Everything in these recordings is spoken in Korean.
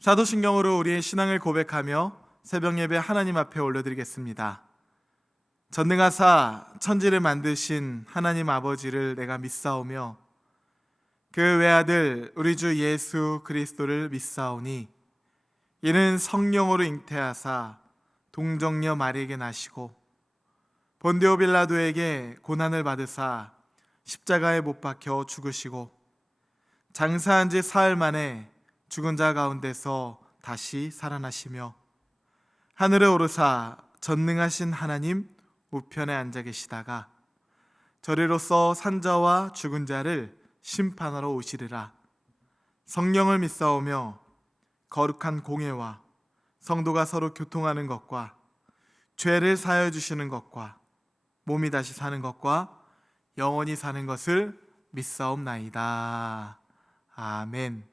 사도신경으로 우리의 신앙을 고백하며 새벽 예배 하나님 앞에 올려드리겠습니다. 전능하사 천지를 만드신 하나님 아버지를 내가 믿사오며 그 외아들 우리 주 예수 그리스도를 믿사오니 이는 성령으로 잉태하사 동정녀 마리에게 나시고 본디오 빌라도에게 고난을 받으사 십자가에 못 박혀 죽으시고 장사한 지 사흘 만에 죽은 자 가운데서 다시 살아나시며 하늘에 오르사 전능하신 하나님 우편에 앉아 계시다가 저리로서 산자와 죽은 자를 심판하러 오시리라. 성령을 믿사오며 거룩한 공예와 성도가 서로 교통하는 것과 죄를 사하여 주시는 것과 몸이 다시 사는 것과 영원히 사는 것을 믿사옵나이다. 아멘.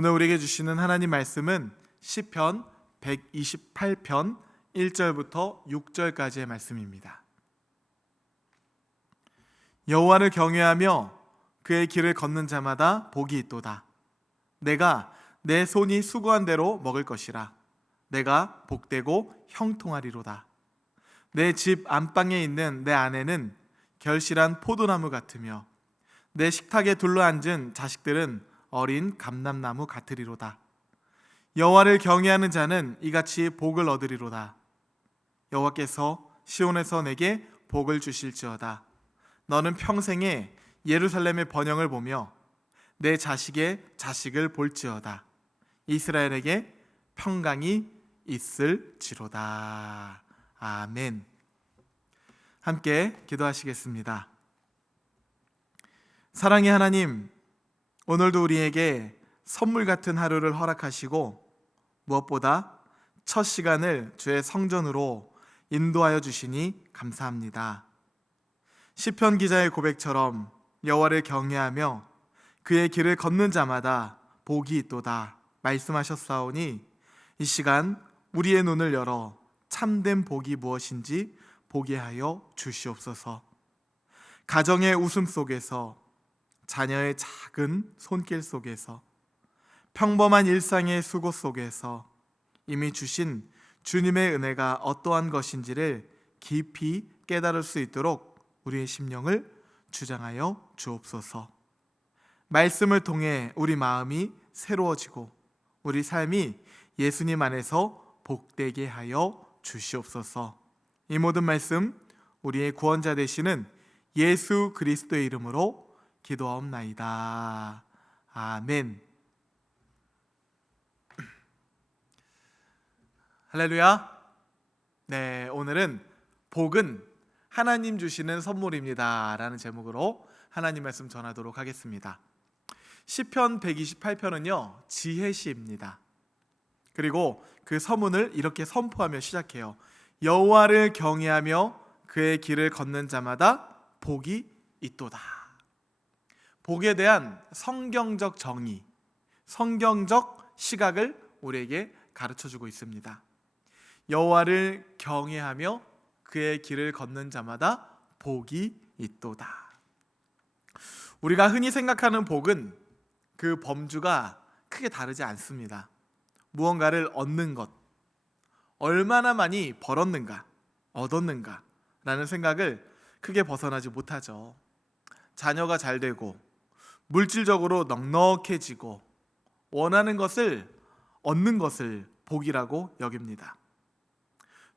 오늘 우리에게 주시는 하나님 말씀은 시편 128편 1절부터 6절까지의 말씀입니다. 여호와를 경외하며 그의 길을 걷는 자마다 복이 있도다. 내가 내 손이 수고한 대로 먹을 것이라. 내가 복되고 형통하리로다. 내 집 안방에 있는 내 아내는 결실한 포도나무 같으며 내 식탁에 둘러앉은 자식들은 어린 감람나무 같으리로다. 여호와를 경외하는 자는 이같이 복을 얻으리로다. 여호와께서 시온에서 내게 복을 주실지어다. 너는 평생에 예루살렘의 번영을 보며 내 자식의 자식을 볼지어다. 이스라엘에게 평강이 있을지로다. 아멘. 함께 기도하시겠습니다. 사랑의 하나님, 오늘도 우리에게 선물 같은 하루를 허락하시고 무엇보다 첫 시간을 주의 성전으로 인도하여 주시니 감사합니다. 시편 기자의 고백처럼 여호와를 경외하며 그의 길을 걷는 자마다 복이 있도다 말씀하셨사오니 이 시간 우리의 눈을 열어 참된 복이 무엇인지 보게 하여 주시옵소서. 가정의 웃음 속에서, 자녀의 작은 손길 속에서, 평범한 일상의 수고 속에서 이미 주신 주님의 은혜가 어떠한 것인지를 깊이 깨달을 수 있도록 우리의 심령을 주장하여 주옵소서. 말씀을 통해 우리 마음이 새로워지고 우리 삶이 예수님 안에서 복되게 하여 주시옵소서. 이 모든 말씀 우리의 구원자 되시는 예수 그리스도의 이름으로 기도하옵나이다. 아멘. 할렐루야. 네, 오늘은 복은 하나님 주시는 선물입니다 라는 제목으로 하나님 말씀 전하도록 하겠습니다. 시편 128편은요 지혜시입니다. 그리고 그 서문을 이렇게 선포하며 시작해요. 여호와를 경외하며 그의 길을 걷는 자마다 복이 있도다. 복에 대한 성경적 정의, 성경적 시각을 우리에게 가르쳐주고 있습니다. 여호와를 경외하며 그의 길을 걷는 자마다 복이 있도다. 우리가 흔히 생각하는 복은 그 범주가 크게 다르지 않습니다. 무언가를 얻는 것, 얼마나 많이 벌었는가, 얻었는가 라는 생각을 크게 벗어나지 못하죠. 자녀가 잘 되고 물질적으로 넉넉해지고 원하는 것을 얻는 것을 복이라고 여깁니다.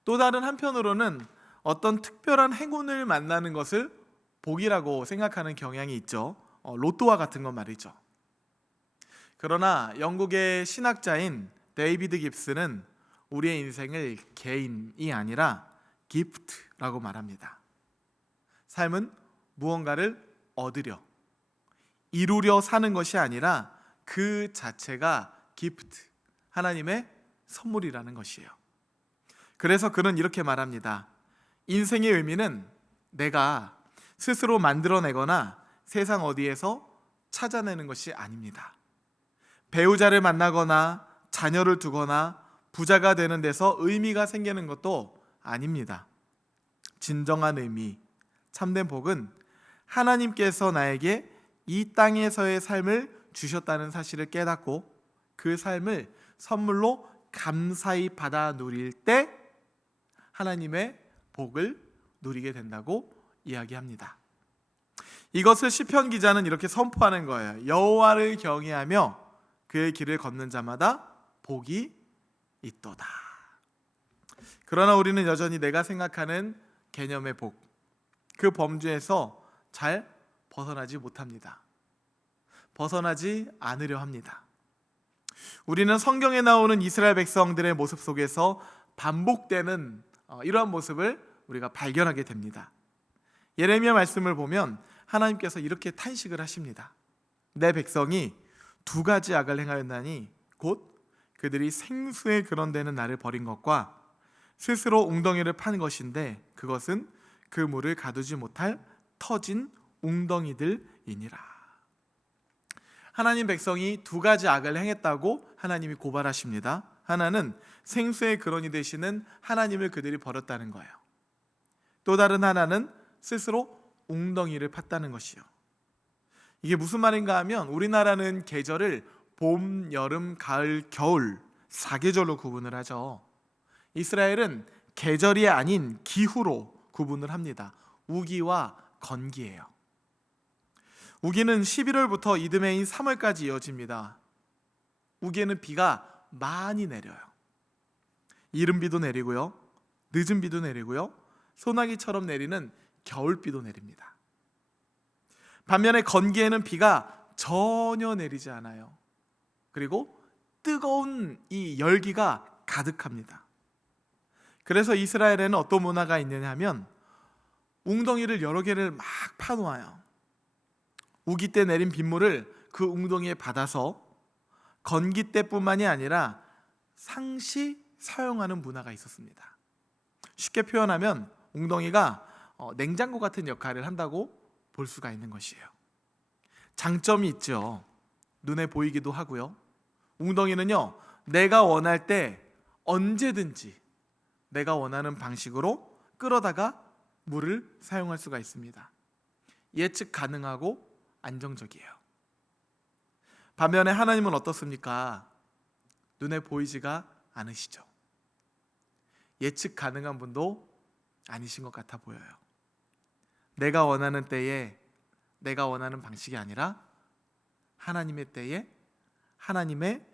또 다른 한편으로는 어떤 특별한 행운을 만나는 것을 복이라고 생각하는 경향이 있죠. 로또와 같은 것 말이죠. 그러나 영국의 신학자인 데이비드 깁스는 우리의 인생을 개인이 아니라 기프트라고 말합니다. 삶은 무언가를 얻으려, 이루려 사는 것이 아니라 그 자체가 기프트, 하나님의 선물이라는 것이에요. 그래서 그는 이렇게 말합니다. 인생의 의미는 내가 스스로 만들어내거나 세상 어디에서 찾아내는 것이 아닙니다. 배우자를 만나거나 자녀를 두거나 부자가 되는 데서 의미가 생기는 것도 아닙니다. 진정한 의미, 참된 복은 하나님께서 나에게 이 땅에서의 삶을 주셨다는 사실을 깨닫고 그 삶을 선물로 감사히 받아 누릴 때 하나님의 복을 누리게 된다고 이야기합니다. 이것을 시편 기자는 이렇게 선포하는 거예요. 여호와를 경외하며 그의 길을 걷는 자마다 복이 있도다. 그러나 우리는 여전히 내가 생각하는 개념의 복, 그 범주에서 잘 벗어나지 못합니다. 벗어나지 않으려 합니다. 우리는 성경에 나오는 이스라엘 백성들의 모습 속에서 반복되는 이러한 모습을 우리가 발견하게 됩니다. 예레미야 말씀을 보면 하나님께서 이렇게 탄식을 하십니다. 내 백성이 두 가지 악을 행하였나니 곧 그들이 생수에 근원되는 나를 버린 것과 스스로 웅덩이를 판 것인데 그것은 그 물을 가두지 못할 터진 웅덩이들이니라. 하나님 백성이 두 가지 악을 행했다고 하나님이 고발하십니다. 하나는 생수의 근원이 되시는 하나님을 그들이 버렸다는 거예요. 또 다른 하나는 스스로 웅덩이를 팠다는 것이요. 이게 무슨 말인가 하면 우리나라는 계절을 봄, 여름, 가을, 겨울 4계절로 구분을 하죠. 이스라엘은 계절이 아닌 기후로 구분을 합니다. 우기와 건기예요. 우기는 11월부터 이듬해인 3월까지 이어집니다. 우기에는 비가 많이 내려요. 이른 비도 내리고요, 늦은 비도 내리고요, 소나기처럼 내리는 겨울비도 내립니다. 반면에 건기에는 비가 전혀 내리지 않아요. 그리고 뜨거운 이 열기가 가득합니다. 그래서 이스라엘에는 어떤 문화가 있느냐 하면 웅덩이를 여러 개를 막 파놓아요. 우기 때 내린 빗물을 그 웅덩이에 받아서 건기 때뿐만이 아니라 상시 사용하는 문화가 있었습니다. 쉽게 표현하면 웅덩이가 냉장고 같은 역할을 한다고 볼 수가 있는 것이에요. 장점이 있죠. 눈에 보이기도 하고요. 웅덩이는요, 내가 원할 때 언제든지 내가 원하는 방식으로 끌어다가 물을 사용할 수가 있습니다. 예측 가능하고 안정적이에요. 반면에 하나님은 어떻습니까? 눈에 보이지가 않으시죠. 예측 가능한 분도 아니신 것 같아 보여요. 내가 원하는 때에 내가 원하는 방식이 아니라 하나님의 때에 하나님의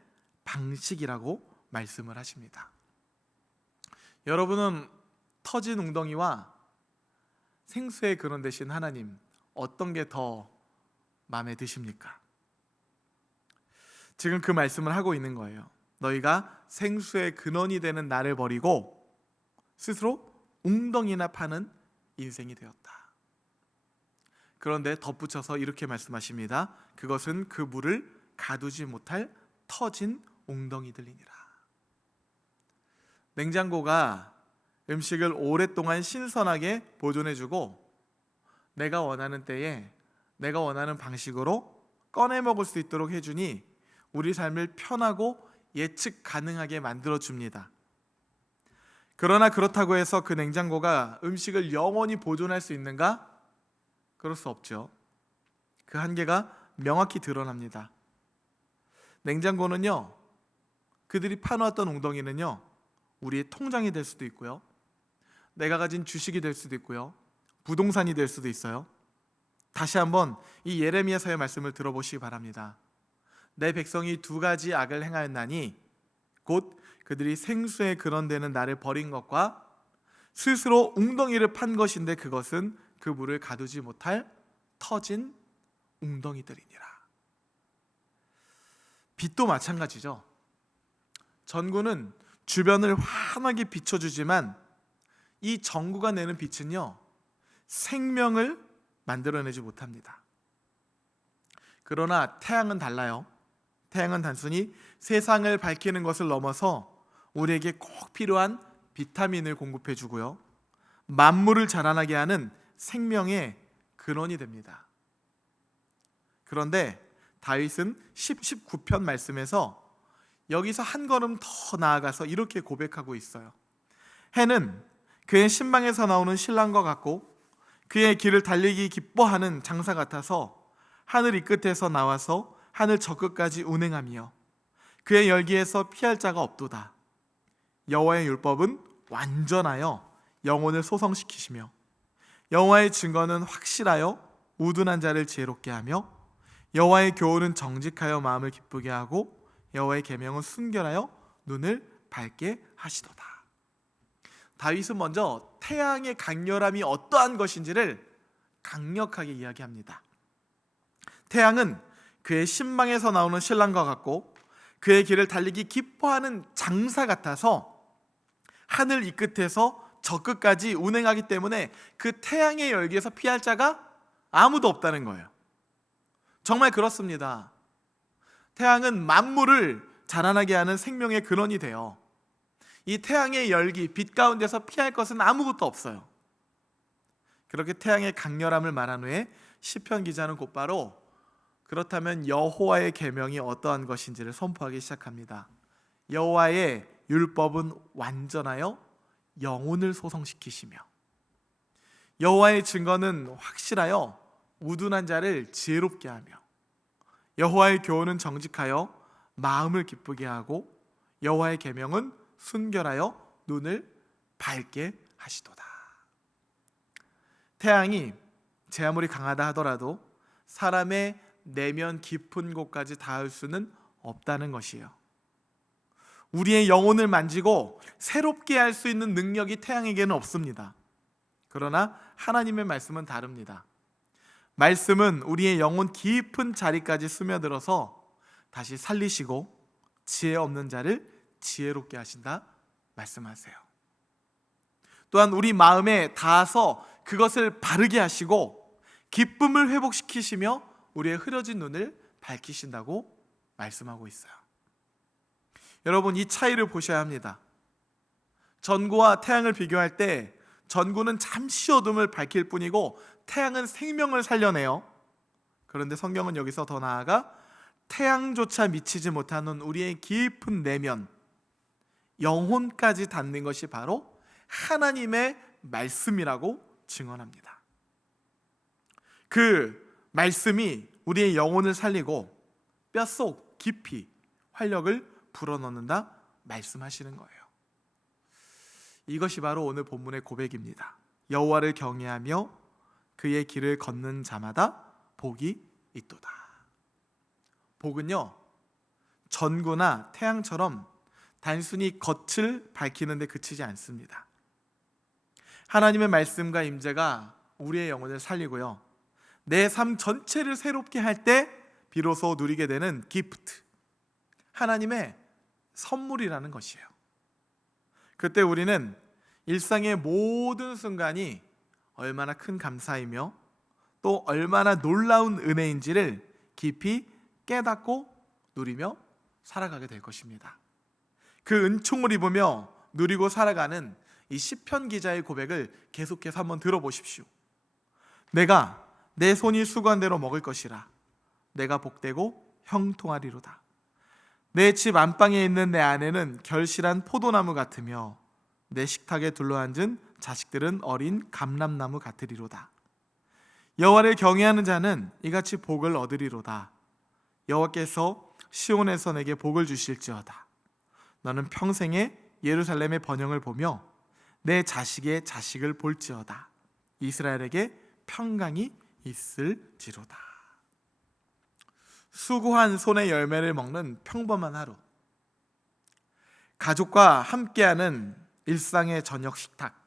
방식이라고 말씀을 하십니다. 여러분은 터진 웅덩이와 생수의 근원 되신 하나님, 어떤 게 더 마음에 드십니까? 지금 그 말씀을 하고 있는 거예요. 너희가 생수의 근원이 되는 나를 버리고 스스로 웅덩이나 파는 인생이 되었다. 그런데 덧붙여서 이렇게 말씀하십니다. 그것은 그 물을 가두지 못할 터진 웅덩이들이니라. 냉장고가 음식을 오랫동안 신선하게 보존해주고 내가 원하는 때에 내가 원하는 방식으로 꺼내 먹을 수 있도록 해주니 우리 삶을 편하고 예측 가능하게 만들어줍니다. 그러나 그렇다고 해서 그 냉장고가 음식을 영원히 보존할 수 있는가? 그럴 수 없죠. 그 한계가 명확히 드러납니다. 냉장고는요, 그들이 파놓았던 웅덩이는요, 우리의 통장이 될 수도 있고요, 내가 가진 주식이 될 수도 있고요, 부동산이 될 수도 있어요. 다시 한번 이 예레미야서의 말씀을 들어보시기 바랍니다. 내 백성이 두 가지 악을 행하였나니 곧 그들이 생수에 근원되는 나를 버린 것과 스스로 웅덩이를 판 것인데 그것은 그 물을 가두지 못할 터진 웅덩이들이니라. 빛도 마찬가지죠. 전구는 주변을 환하게 비춰주지만 이 전구가 내는 빛은요, 생명을 만들어내지 못합니다. 그러나 태양은 달라요. 태양은 단순히 세상을 밝히는 것을 넘어서 우리에게 꼭 필요한 비타민을 공급해 주고요, 만물을 자라나게 하는 생명의 근원이 됩니다. 그런데 다윗은 19편 말씀에서 여기서 한 걸음 더 나아가서 이렇게 고백하고 있어요. 해는 그의 신방에서 나오는 신랑과 같고 그의 길을 달리기 기뻐하는 장사 같아서 하늘 이 끝에서 나와서 하늘 저 끝까지 운행하며 그의 열기에서 피할 자가 없도다. 여호와의 율법은 완전하여 영혼을 소성시키시며 여호와의 증거는 확실하여 우둔한 자를 지혜롭게 하며 여호와의 교훈은 정직하여 마음을 기쁘게 하고 여호와의 계명은 순결하여 눈을 밝게 하시도다. 다윗은 먼저 태양의 강렬함이 어떠한 것인지를 강력하게 이야기합니다. 태양은 그의 신방에서 나오는 신랑과 같고 그의 길을 달리기 기뻐하는 장사 같아서 하늘 이 끝에서 저 끝까지 운행하기 때문에 그 태양의 열기에서 피할 자가 아무도 없다는 거예요. 정말 그렇습니다. 태양은 만물을 자라나게 하는 생명의 근원이 돼요. 이 태양의 열기, 빛 가운데서 피할 것은 아무것도 없어요. 그렇게 태양의 강렬함을 말한 후에 시편 기자는 곧바로 그렇다면 여호와의 계명이 어떠한 것인지를 선포하기 시작합니다. 여호와의 율법은 완전하여 영혼을 소성시키시며 여호와의 증거는 확실하여 우둔한 자를 지혜롭게 하며 여호와의 교훈은 정직하여 마음을 기쁘게 하고 여호와의 계명은 순결하여 눈을 밝게 하시도다. 태양이 제 아무리 강하다 하더라도 사람의 내면 깊은 곳까지 닿을 수는 없다는 것이에요. 우리의 영혼을 만지고 새롭게 할 수 있는 능력이 태양에게는 없습니다. 그러나 하나님의 말씀은 다릅니다. 말씀은 우리의 영혼 깊은 자리까지 스며들어서 다시 살리시고 지혜 없는 자를 지혜롭게 하신다 말씀하세요. 또한 우리 마음에 닿아서 그것을 바르게 하시고 기쁨을 회복시키시며 우리의 흐려진 눈을 밝히신다고 말씀하고 있어요. 여러분, 이 차이를 보셔야 합니다. 전구와 태양을 비교할 때 전구는 잠시 어둠을 밝힐 뿐이고 태양은 생명을 살려내요. 그런데 성경은 여기서 더 나아가 태양조차 미치지 못하는 우리의 깊은 내면, 영혼까지 닿는 것이 바로 하나님의 말씀이라고 증언합니다. 그 말씀이 우리의 영혼을 살리고 뼛속 깊이 활력을 불어넣는다 말씀하시는 거예요. 이것이 바로 오늘 본문의 고백입니다. 여호와를 경외하며 그의 길을 걷는 자마다 복이 있도다. 복은요, 전구나 태양처럼 단순히 겉을 밝히는 데 그치지 않습니다. 하나님의 말씀과 임재가 우리의 영혼을 살리고요, 내 삶 전체를 새롭게 할 때 비로소 누리게 되는 기프트, 하나님의 선물이라는 것이에요. 그때 우리는 일상의 모든 순간이 얼마나 큰 감사이며 또 얼마나 놀라운 은혜인지를 깊이 깨닫고 누리며 살아가게 될 것입니다. 그 은총을 입으며 누리고 살아가는 이 시편 기자의 고백을 계속해서 한번 들어보십시오. 내가 내 손이 수고한 대로 먹을 것이라. 내가 복되고 형통하리로다. 내 집 안방에 있는 내 아내는 결실한 포도나무 같으며 내 식탁에 둘러앉은 자식들은 어린 감람나무 같으리로다. 여호와를 경외하는 자는 이같이 복을 얻으리로다. 여호와께서 시온에서 내게 복을 주실지어다. 너는 평생에 예루살렘의 번영을 보며 내 자식의 자식을 볼지어다. 이스라엘에게 평강이 있을지로다. 수고한 손의 열매를 먹는 평범한 하루, 가족과 함께하는 일상의 저녁 식탁,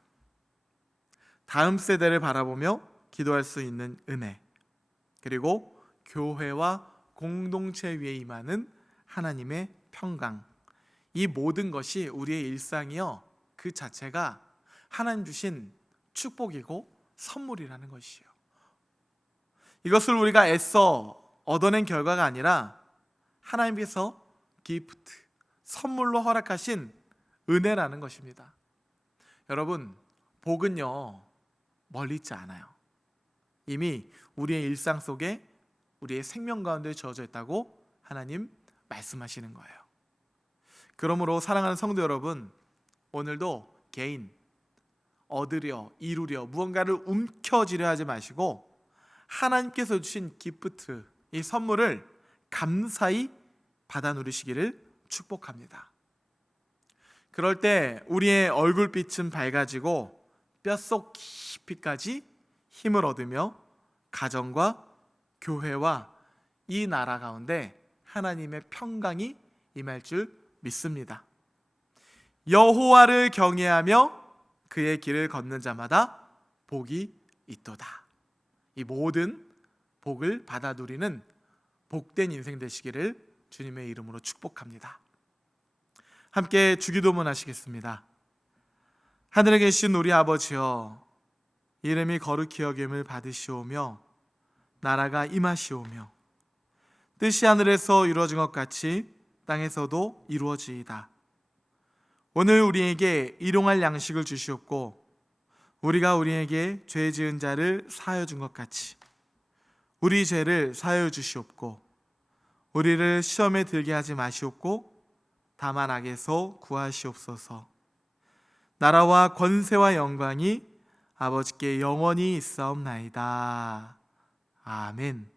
다음 세대를 바라보며 기도할 수 있는 은혜, 그리고 교회와 공동체 위에 임하는 하나님의 평강, 이 모든 것이 우리의 일상이요, 그 자체가 하나님 주신 축복이고 선물이라는 것이요, 이것을 우리가 애써 얻어낸 결과가 아니라 하나님께서 기프트, 선물로 허락하신 은혜라는 것입니다. 여러분, 복은요, 멀리 있지 않아요. 이미 우리의 일상 속에, 우리의 생명 가운데 주어져 있다고 하나님 말씀하시는 거예요. 그러므로 사랑하는 성도 여러분, 오늘도 개인 얻으려, 이루려, 무언가를 움켜쥐려 하지 마시고 하나님께서 주신 기프트, 이 선물을 감사히 받아 누리시기를 축복합니다. 그럴 때 우리의 얼굴빛은 밝아지고 뼛속 깊이까지 힘을 얻으며 가정과 교회와 이 나라 가운데 하나님의 평강이 임할 줄 믿습니다. 여호와를 경외하며 그의 길을 걷는 자마다 복이 있도다. 이 모든 복을 받아 누리는 복된 인생 되시기를 주님의 이름으로 축복합니다. 함께 주기도문 하시겠습니다. 하늘에 계신 우리 아버지여, 이름이 거룩히 여김을 받으시오며 나라가 임하시오며 뜻이 하늘에서 이루어진 것 같이 땅에서도 이루어지이다. 오늘 우리에게 일용할 양식을 주시옵고 우리가 우리에게 죄 지은 자를 사하여 준 것 같이 우리 죄를 사하여 주시옵고 우리를 시험에 들게 하지 마시옵고 다만 악에서 구하시옵소서. 나라와 권세와 영광이 아버지께 영원히 있사옵나이다. 아멘.